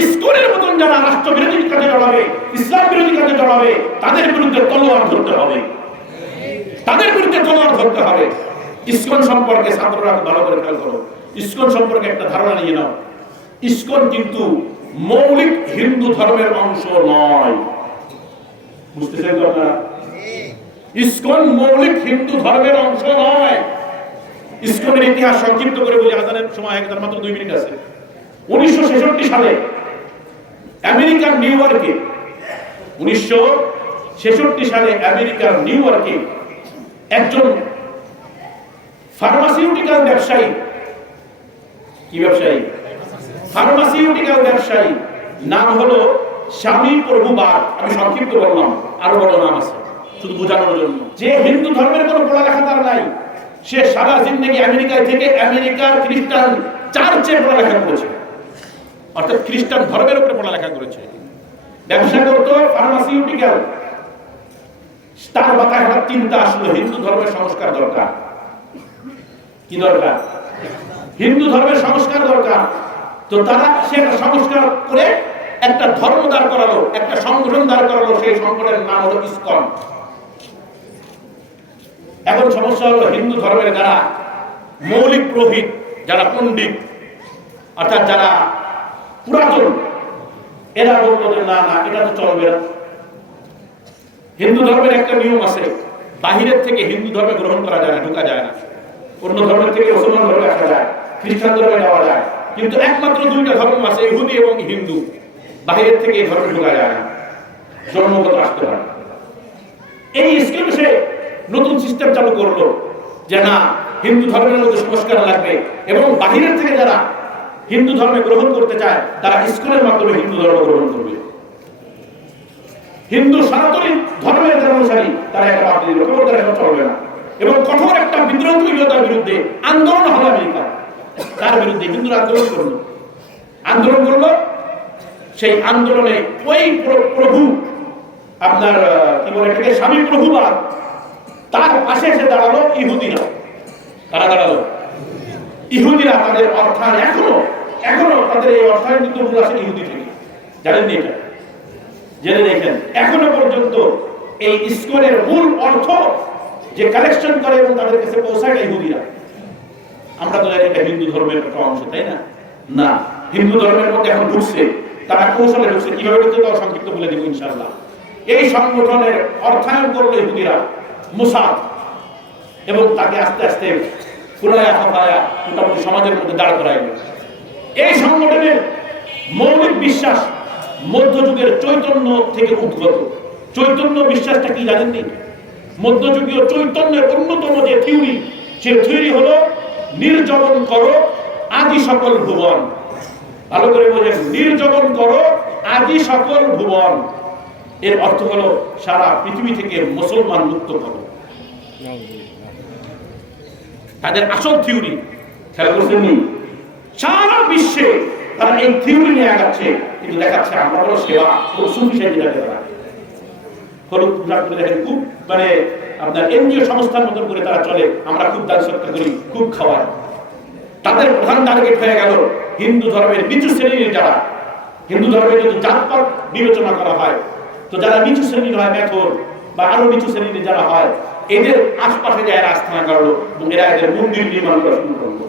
ইস্কনের মতন যারা রাষ্ট্র বিরোধী কাজে জড়াবে ইসলাম বিরোধী কাজে জড়াবে, তাদের বিরুদ্ধে তলোয়ার ধরতে হবে। তাদের বিরুদ্ধে তলোয়ার ধরতে হবে। ইস্কন সম্পর্কে ছাত্ররা ভালো করে খেয়াল করো। ইস্কন সম্পর্কে একটা ধারণা নিয়ে নাও। ইস্কন কিন্তু মৌলিক হিন্দু ধর্মের অংশ নয়। ইস্কন মৌলিক হিন্দু ধর্মের অংশ নয়। ইস্কনের ইতিহাস সংক্ষিপ্ত করে বলি, আজানের সময় একদম মাত্র দুই মিনিট আছে। উনিশশো ছেষট্টি সালে আমেরিকার নিউ ইয়র্কে, উনিশশো সালে আমেরিকার নিউ ইয়র্কে একজন ফার্মাসিউটিক্যাল ব্যবসায়ী, কি ব্যবসায়ী? ফার্মাসিউটিক্যাল ব্যবসায়ী, নাম হলো স্বামী প্রভুবাদ আমি সংক্ষিপ্ত বললাম, আরও বড় নাম আছে, শুধু বোঝানোর জন্য। যে হিন্দু ধর্মের কোনো পড়ালেখা তার নাই। সে সারা জিন্দগি আমেরিকায় থেকে আমেরিকার খ্রিস্টান চার্চে পড়ালেখা করেছে। অর্থাৎ খ্রিস্টান ধর্মের উপরে পড়ালেখা করেছে। ব্যবসা করতো ফার্মাসিউটিক্যাল তার মাথায় হঠাৎ চিন্তা আসলো হিন্দু ধর্মের সংস্কার দরকার। কি দরকার? হিন্দু ধর্মের সংস্কার দরকার। তো তারা সে সংস্কার করে একটা ধর্ম দাঁড় করালো, একটা সংগঠন দাঁড় করালো, সেই সংগঠনের নাম হলো ইসকন। এখন সমস্যা হলো হিন্দু ধর্মের যারা মৌলিক পুরোহিত, যারা পণ্ডিত, অর্থাৎ যারা পুরাতন। এরা বলল যে না না, এটা তো চলবে না। হিন্দু ধর্মের একটা নিয়ম আছে, বাহিরের থেকে হিন্দু ধর্মে গ্রহণ করা যায় না, ঢোকা যায় না। অন্য ধর্মের থেকে মুসলমান ধর্মে আসা যায়, খ্রিস্টান ধর্মে যাওয়া যায়। কিন্তু একমাত্র দুইটা ধর্ম আছে, ইহুদি এবং হিন্দু। বাহিরের থেকে এই ধর্মে ঢোকা যায় না। জন্মগত আসতে হয় এই স্কিম সে নতুন সিস্টেম চালু করল যে না, হিন্দু ধর্মের মধ্যে সংস্কার লাগবে এবং বাহিরের থেকে যারা হিন্দু ধর্মে গ্রহণ করতে চায়, তারা স্কুলের মাধ্যমে হিন্দু ধর্ম গ্রহণ করবে। হিন্দু সনাতনী ধর্মের অনুসারী তারা এটা বাদ তারা চলবে না। এবং কঠোর একটা বিদ্রোহ তার বিরুদ্ধে আন্দোলন হলো আমেরিকা। তার বিরুদ্ধে হিন্দুরা আন্দোলন করল। আন্দোলন করল, সেই আন্দোলনে ওই প্র- প্রভু, আপনার কি বলে এটাকে, স্বামী প্রভুবাদ, তার পাশে এসে দাঁড়াল ইহুদিরা। তারা দাঁড়াল? ইহুদিরা তাদের অর্থায়ন এখনও এখনও তাদের এই অর্থায়ন কিন্তু মূল আসে ইহুদি থেকে। জানেননি এটা? জেনে দেখেন এখনও পর্যন্ত এই ইস্কনের মূল অর্থ যে কালেকশন করে এবং তাদের কাছে পৌঁছায় এটা ইহুদিরা। আমরা তো জানি এটা হিন্দু ধর্মের একটা অংশ, তাই না? না, হিন্দু ধর্মের মধ্যে এখন ঢুকছে, তারা কৌশলে ঢুকছে, কীভাবে ঢুকছে তাও সংক্ষিপ্ত বলে দিব ইনশাআল্লাহ। এই সংগঠনের অর্থায়ন করল ইহুদিরা, মুসাদ, এবং তাকে আস্তে আস্তে পুরায়া ফাফায়া মোটামুটি সমাজের মধ্যে দাঁড় করাইল এই সংগঠনের মৌলিক বিশ্বাস মধ্যযুগের চৈতন্য থেকে উদ্গত। চৈতন্য বিশ্বাসটা কি জানেননি মধ্যযুগীয় চৈতন্যের অন্যতম যে সে হলো, নির্জবন করো, আদি সকল ভুবন। ভালো করে বোঝেন, নির্জবন করো, আদি সকল ভুবন। এর অর্থ হলো, সারা পৃথিবী থেকে মুসলমান মুক্ত করো। তাদের আসল থিওরি সারা বিশ্বে তারা এই থিওরি নিয়ে আগাচ্ছে, কিন্তু দেখাচ্ছে আমরা সেবা তারা হলুদ করে দেখেন, খুব মানে আপনার এনজিও সংস্থার মতন করে তারা চলে, আমরা খুব দান করি, খুব তাদের প্রধান টার্গেট হয়ে গেল হিন্দু ধর্মের নিচু শ্রেণির যারা। হিন্দু ধর্মের যদি জাতপাত বিবেচনা করা হয়, তো যারা নিচু শ্রেণির হয় মেথর বা আরও নিচু শ্রেণির যারা হয়, এদের আশপাশে যায় আস্থানা করল এরা এদের মন্দির নির্মাণ করা শুরু করল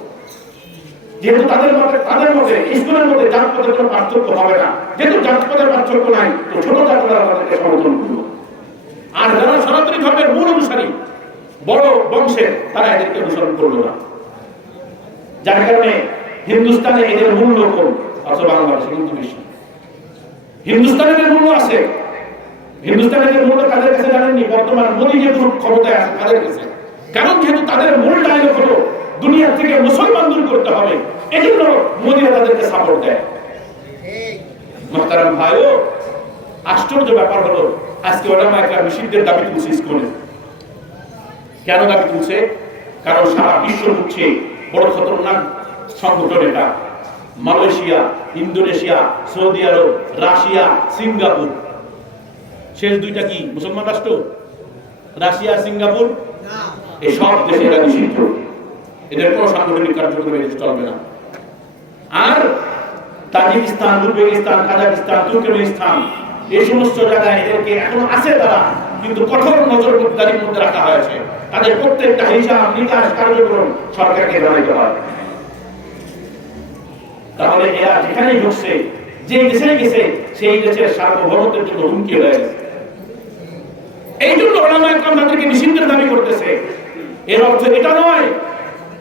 যেহেতু তাদের মধ্যে তাদের মধ্যে ইসলামের মধ্যে জাতপাতের কোনো পার্থক্য হবে না। যেহেতু জাতপাতের পার্থক্য নাই, তো ছোট জাতপাতেরা তাদেরকে সমর্থন করল আর যারা সনাতনী ধর্মের মূল অনুসারী, বড় বংশের তারা এদেরকে অনুসরণ করল না। যার কারণে হিন্দুস্তানে এদের মূল্য কম অথচ বাংলাদেশে কিন্তু বেশি হিন্দুস্তানে এদের মূল্য আছে হিন্দুস্তানে এদের মূল্য তাদের কাছে জানেননি, বর্তমান মোদী যেহেতু ক্ষমতায় আছে তাদের কাছে। কারণ যেহেতু তাদের মূল ডায়লগ হলো, দুনিয়া থেকে মুসলমান দূর করতে হবে, এজন্য তাদেরকে সাপোর্ট দেয়। ভাইও, আশ্চর্য ব্যাপার হলো, আজকে ওলামা দাবি তুলছে ইস্কনে কেন দাবি তুলছে? কারণ সারা বিশ্ব হচ্ছে বড় খতরনাক সংগঠন এটা। Malaysia, Indonesia, Saudi Arab, Russia, Singapore. শেষ দুইটা কি? মুসলমান রাষ্ট্র? Russia, Singapore? এই সব দেশে এরা নিষিদ্ধ। এদের কোনো সাংগঠনিক কার্যক্রম চলবে না। আর তাজিকিস্তান, উজবেকিস্তান, কাজাকিস্তান, তুর্কমেনিস্তান, এই সমস্ত জায়গায় এদেরকে এখনও আছে তারা, কিন্তু কঠোর মধ্যে রাখা হয়েছে। তাদের প্রত্যেকটা হিসাব, নিকাশ, কার্যক্রম সরকারকে জানাইতে হয়। তাহলে এরা যেখানেই ঢুকছে যে দেশে গেছে, সেই দেশের সার্বভৌমত্বের জন্য হুমকি হয়ে গেছে। এই জন্য তাদেরকে নিষিদ্ধের দাবি করতেছে। এর অর্থ এটা নয়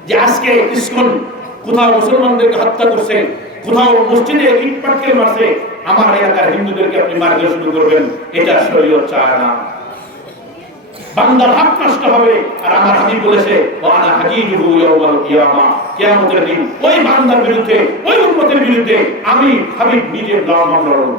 যে আজকে কোথাও মুসলমানদেরকে হত্যা করছে, কোথাও মসজিদে মারছে, আমার এলাকার হিন্দুদেরকে আপনি মারতে শুরু করবেন, এটা শরীয়ত চায় না। বান্দার হক নষ্ট হবে, আর আমার হাবিব বলেছে, ওয়ানা হাকিজুহু ইয়াউমাল কিয়ামা কিয়ামতের দিন ওই বান্দার বিরুদ্ধে, ওই উম্মতের বিরুদ্ধে আমি হাবিব নিজে লড়াই লড়ব